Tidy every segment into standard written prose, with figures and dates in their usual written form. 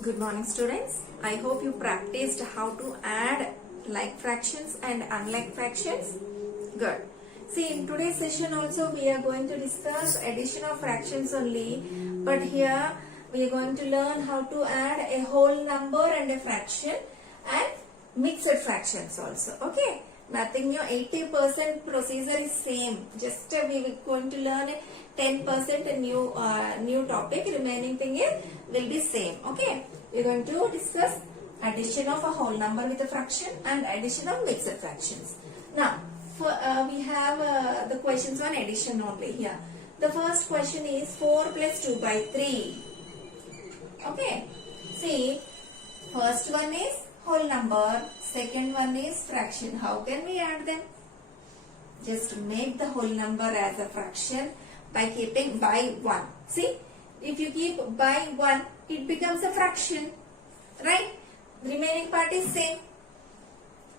Good morning, students. I hope you practiced how to add like fractions and unlike fractions. Good. See, in today's session also we are going to discuss addition of fractions only, but here we are going to learn how to add a whole number and a fraction and mixed fractions also. Okay. Nothing new. 80% procedure is same. Just we are going to learn 10% a new topic. Remaining thing is will be same. Okay. We are going to discuss addition of a whole number with a fraction and addition of mixed fractions. Now, we have the questions on addition only here. The first question is 4 plus 2 by 3. Okay. See, first one is whole number, second one is fraction. How can we add them? Just make the whole number as a fraction by keeping by 1. See, if you keep by 1, it becomes a fraction, right? Remaining part is same.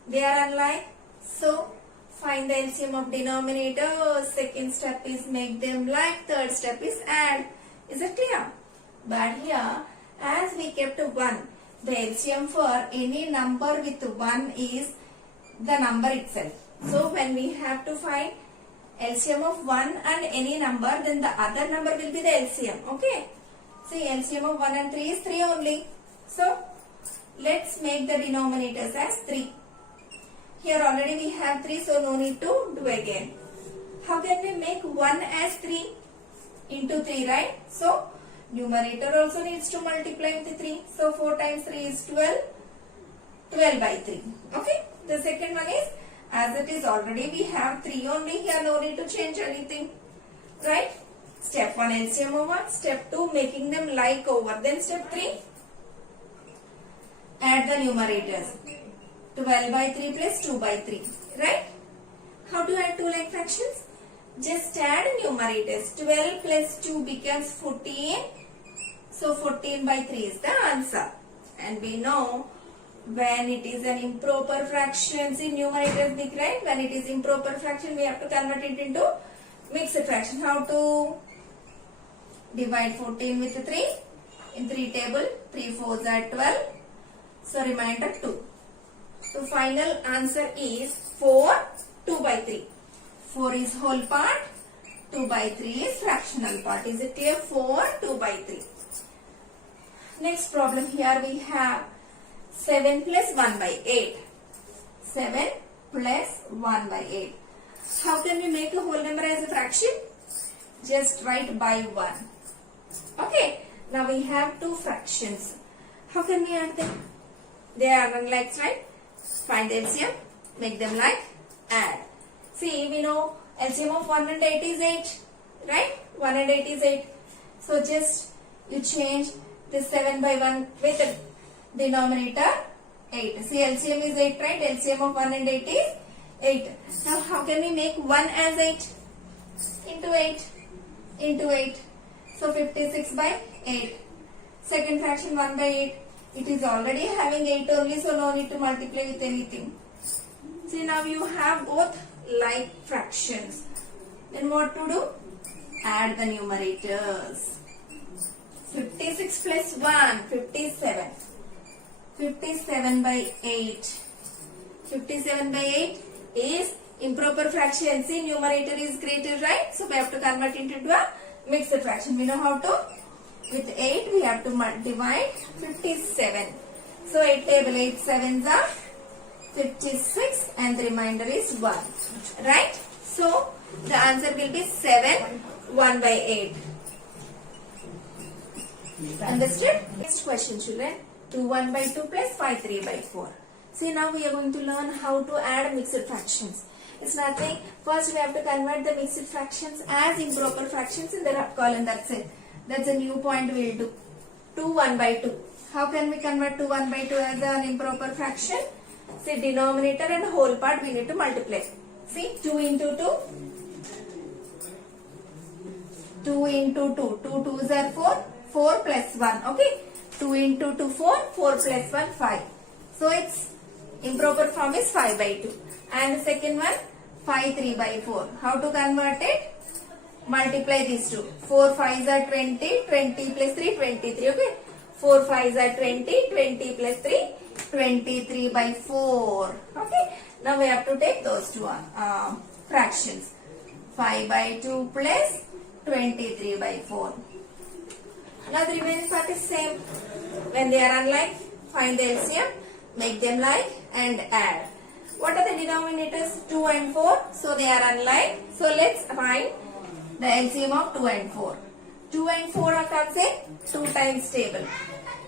They are unlike. So, find the LCM of denominator. Second step is make them like. Third step is add. Is it clear? But here, as we kept 1, the LCM for any number with 1 is the number itself. So, when we have to find LCM of 1 and any number, then the other number will be the LCM. Okay. See, LCM of 1 and 3 is 3 only. So, let's make the denominators as 3. Here already we have 3, so no need to do again. How can we make 1 as 3 into 3, right? So, numerator also needs to multiply with 3. So, 4 times 3 is 12. 12 by 3. Okay. The second one is, as it is already we have 3 only here, no need to change anything. Right? Step 1 LCM over. Step 2 making them like over. Then step 3 add the numerators. 12 by 3 plus 2 by 3. Right? How to add two like fractions? Just add numerators. 12 plus 2 becomes 14. So 14 by 3 is the answer. And we know when it is an improper fraction, see numerators big, right? When it is improper fraction, we have to convert it into mixed fraction. How to? Divide 14 with 3. In 3 table, 3 4s are 12. So remainder 2. So final answer is 4, 2 by 3. 4 is whole part, 2 by 3 is fractional part. Is it clear? 4, 2 by 3. Next problem here we have 7 plus 1 by 8. 7 plus 1 by 8. How can we make a whole number as a fraction? Just write by 1. Okay. Now we have two fractions. How can we add them? They are unlike, right? Find LCM, make them like, add. See, we know LCM of 1 and 8 is 8. Right? 1 and 8 is 8. So just you change this 7 by 1 with the denominator 8. See, LCM is 8, right? LCM of 1 and 8 is 8. Now, how can we make 1 as 8? Into 8. Into 8. So, 56 by 8. Second fraction 1 by 8. It is already having 8 only, so no need to multiply with anything. See, now you have both like fractions. Then what to do? Add the numerators. 56 plus 1, 57. 57 by 8. 57 by 8 is improper fraction. See, numerator is greater, right? So, we have to convert it into a mixed fraction. We know how to? With 8, we have to divide 57. So, 8 table, 8 sevens are 56 and the remainder is 1. Right? So, the answer will be 7, 1 by 8. Understood? Next question, children. 2 1 by 2 plus 5 3 by 4. See, now we are going to learn how to add mixed fractions. It's nothing. First, we have to convert the mixed fractions as improper fractions in the up column. That's it. That's a new point we'll do. 2 1 by 2. How can we convert 2 1 by 2 as an improper fraction? See, denominator and whole part we need to multiply. See, 2 into 2. 2 into 2. 2 2s are 4. 4 plus 1. Okay. 2 into 2, 4. 4 plus 1, 5. So, its improper form is 5 by 2. And the second one, 5 3 by 4. How to convert it? Multiply these two. 4 5s are 20. 20 plus 3, 23. Okay. 4 5s are 20. 20 plus 3, 23 by 4. Okay. Now we have to take those two fractions. 5 by 2 plus 23 by 4. Now the remaining part is same. When they are unlike, find the LCM, make them like and add. What are the denominators? 2 and 4. So they are unlike. So let's find the LCM of 2 and 4. 2 and 4 are comes in 2 times table.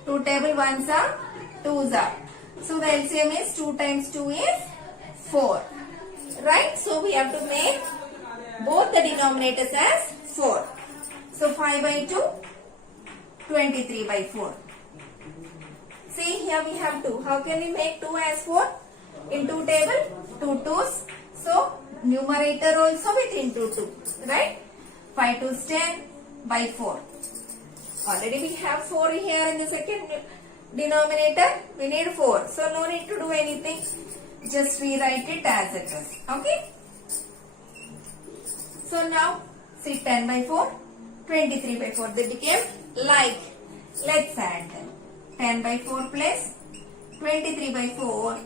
2 table 1s are 2s are. So the LCM is 2 times 2 is 4. Right? So we have to make both the denominators as 4. So 5 by 2, 23 by 4. See, here we have 2. How can we make 2 as 4? In 2 table, 2 2s. So, numerator also with into 2. Right? 5 2s 10 by 4. Already we have 4 here in the second denominator. We need 4. So, no need to do anything. Just rewrite it as it is. Okay? So, now, see 10 by 4, 23 by 4. They became like. Let's add them. 10 by 4 plus 23 by 4.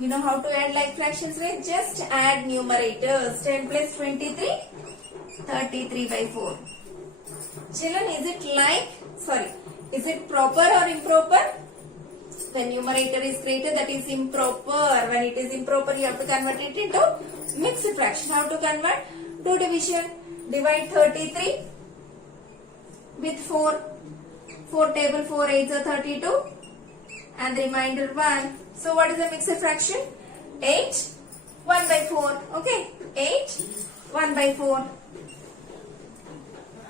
You know how to add like fractions, right? Just add numerators. 10 plus 23, 33 by 4. Children, is it like, is it proper or improper? When numerator is greater, that is improper. When it is improper, you have to convert it into mixed fraction. How to convert? Do division. Divide 33 with 4. 4 table 4 8s are 32 and the remainder 1. So what is the mixed fraction? 8 1 by 4. Okay, 8 1 by 4.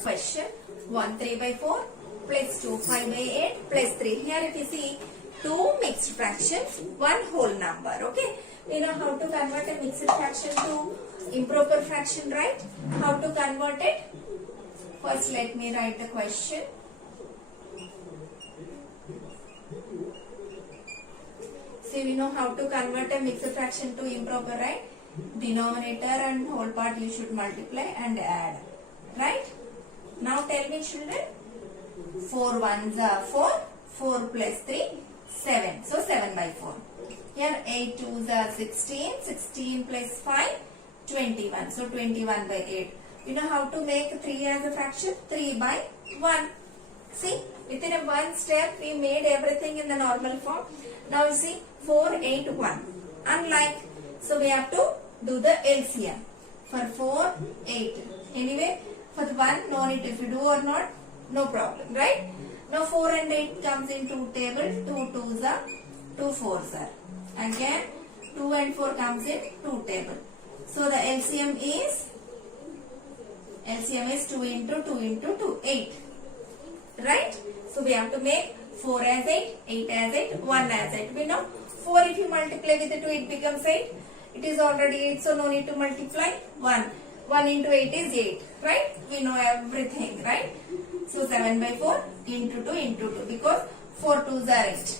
Question 1 3 by 4 plus 2 5 by 8 plus 3. Here if you see 2 mixed fractions, 1 whole number. Okay, we know how to convert a mixed fraction to improper fraction, right? How to convert it? First let me write the question. See, we know how to convert a mixed fraction to improper, right? Denominator and whole part you should multiply and add, right? Now tell me children, 4 1s are 4, 4 plus 3, 7. So 7 by 4. Here 8 2s are 16, 16 plus 5, 21. So 21 by 8. You know how to make 3 as a fraction? 3 by 1. See, within a one step we made everything in the normal form. Now you see 4 8 1. Unlike, so we have to do the LCM. For 4 8. Anyway, for the 1 no need if you do or not, no problem, right? Now 4 and 8 comes in 2 table. 2 2s are, 2 4s are. Again 2 and 4 comes in 2 table. So the LCM is 2 into 2 into 2, 8. Right? So we have to make 4 as 8, 8 as 8, 1 as 8. We know 4 if you multiply with the 2 it becomes 8. It is already 8 so no need to multiply. 1. 1 into 8 is 8. Right? We know everything. Right? So 7 by 4 into 2 into 2 because 4 2s are 8.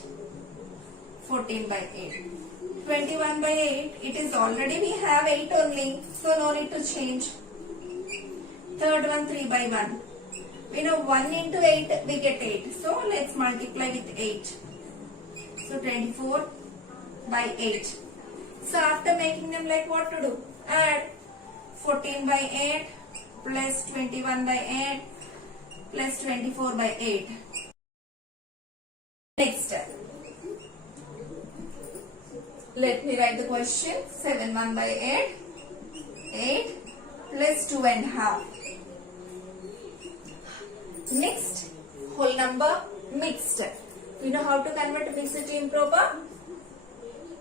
14 by 8. 21 by 8 it is already we have 8 only. So no need to change. Third one 3 by 1. We know 1 into 8 we get 8. So let's multiply with 8. So 24 by 8. So after making them like what to do? Add 14 by 8 plus 21 by 8 plus 24 by 8. Next step. Let me write the question. 7 1 by 8. 8 plus 2 and half. Next, whole number mixed. We know how to convert mixed to improper?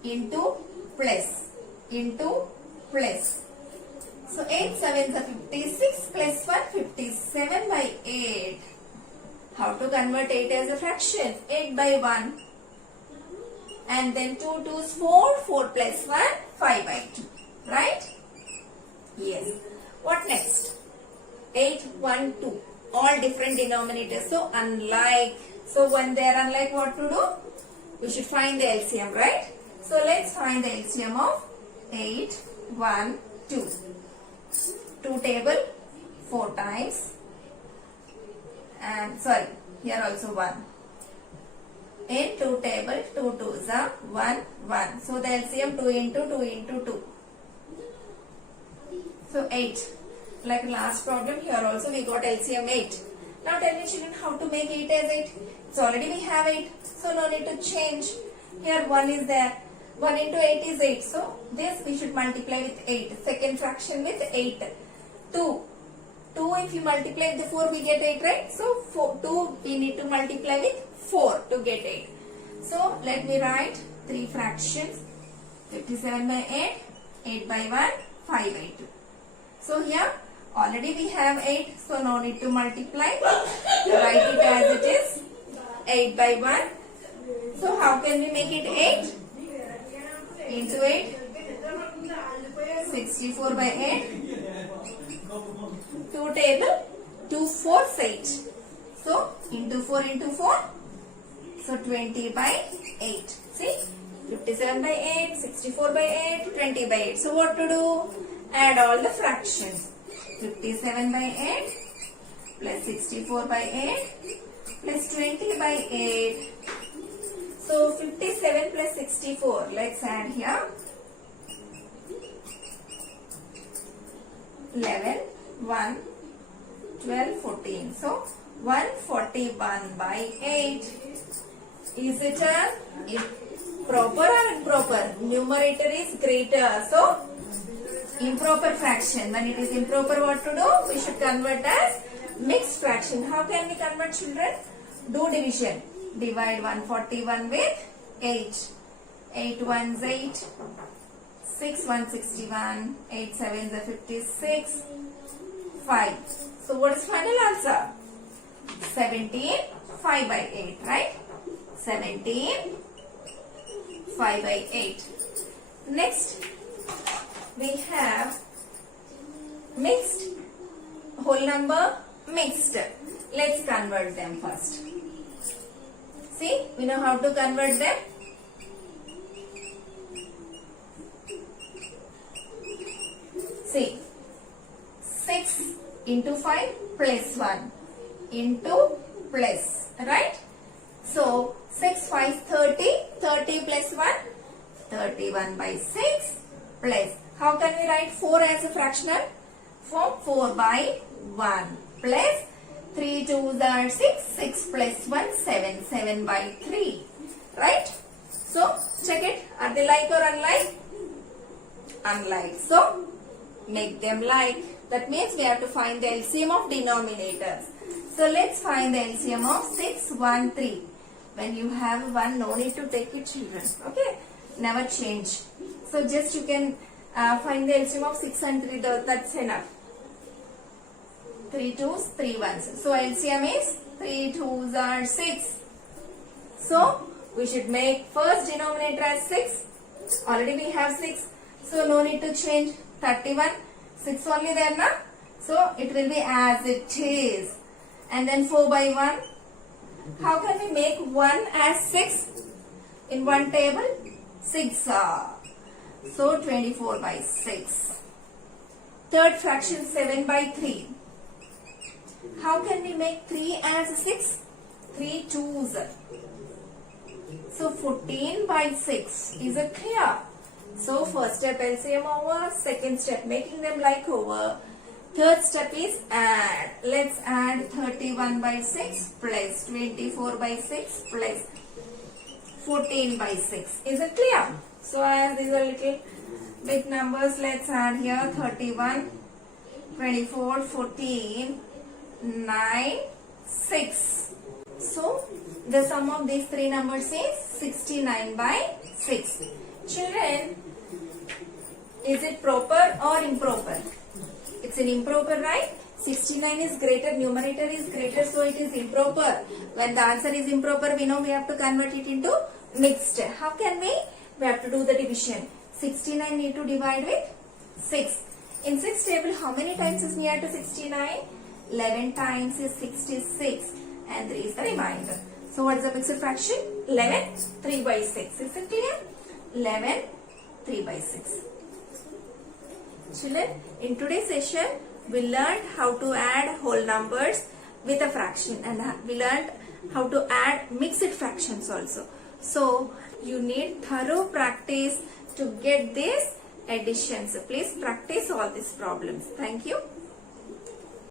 Into plus. Into plus. So 8 7s are 56 plus 1 57 by 8. How to convert 8 as a fraction? 8 by 1. And then 2 2s 4, 4 plus 1, 5 by 2. Right? Yes. What next? 8, 1, 2. All different denominators. So unlike. So when they are unlike, what to do? We should find the LCM, right? So let's find the LCM of 8, 1, 2. 2 table 4 times. And Here also 1. In 2 table, 2 2s are 1, 1. So the LCM 2 into 2 into 2. So 8. Like last problem, here also we got LCM 8. Now tell me children how to make 8 as 8. It's already we have 8. So no need to change. Here 1 is there. 1 into 8 is 8. So this we should multiply with 8. Second fraction with 8. 2. 2 if you multiply with 4 we get 8, right? So 2 we need to multiply with 4 to get 8. So let me write 3 fractions. 57 by 8, 8 by 1, 5 by 2. So here already we have 8, so no need to multiply. Write it as it is, 8 by 1. So how can we make it 8? Into 8, 64 by 8. 2 table, 2 4s 8. So into 4 into 4. So 20 by 8. See, 57 by 8, 64 by 8, 20 by 8. So what to do? Add all the fractions. 57 by 8 plus 64 by 8 plus 20 by 8. So 57 plus 64. Let's add here. 11, 1, 12, 14. So 141 by 8. Is it a proper or improper? Numerator is greater. So improper fraction. When it is improper, what to do? We should convert as mixed fraction. How can we convert, children? Do division. Divide 141 with 8. 8 1s 8. 6 1 61. 8 7s are 56. 5. So what is final answer? 17 5 by 8, right? 17 5 by 8. Next we have mixed, whole number, mixed. Let's convert them first. See, we know how to convert them. See, 6 into 5 plus 1 into plus, right? So 6 5 30, 30 plus 1, 31 by 6 plus. How can we write 4 as a fractional? 4 by 1 plus 3 2s are 6, 6 plus 1 7, 7 by 3, right? So check it, are they like or unlike? Unlike. So make them like. That means we have to find the LCM of denominators. So let's find the LCM of 6 1 3. When you have 1, no need to take it, children. Okay, never change. So just you can find the LCM of 6 and 3. That's enough. 3 2s, 3 1s. So LCM is 3 2s are 6. So we should make first denominator as 6. Already we have 6. So no need to change. 31. 6 only there na. So it will be as it is. And then 4 by 1. How can we make 1 as 6 in one table? 6. So 24 by 6. Third fraction 7 by 3. How can we make 3 as 6? 3 2s. So 14 by 6. Is it clear? So first step LCM over. Second step making them like over. Third step is add. Let's add 31 by 6 plus 24 by 6 plus 14 by 6. Is it clear? So as these are little big numbers, let's add here 31, 24, 14, 9, 6. So the sum of these three numbers is 69 by 6. Children, is it proper or improper? It's an improper, right? 69 is greater, numerator is greater, so it is improper. When the answer is improper, we know we have to convert it into mixed. How can we? We have to do the division. 69 need to divide with 6. In 6 table, how many times is near to 69? 11 times is 66 and 3 is the remainder. So what is the mixed fraction? 11, 3 by 6. Is it clear? 11, 3 by 6. Children, in today's session, we learned how to add whole numbers with a fraction, and we learned how to add mixed fractions also. So you need thorough practice to get these additions. Please practice all these problems. Thank you.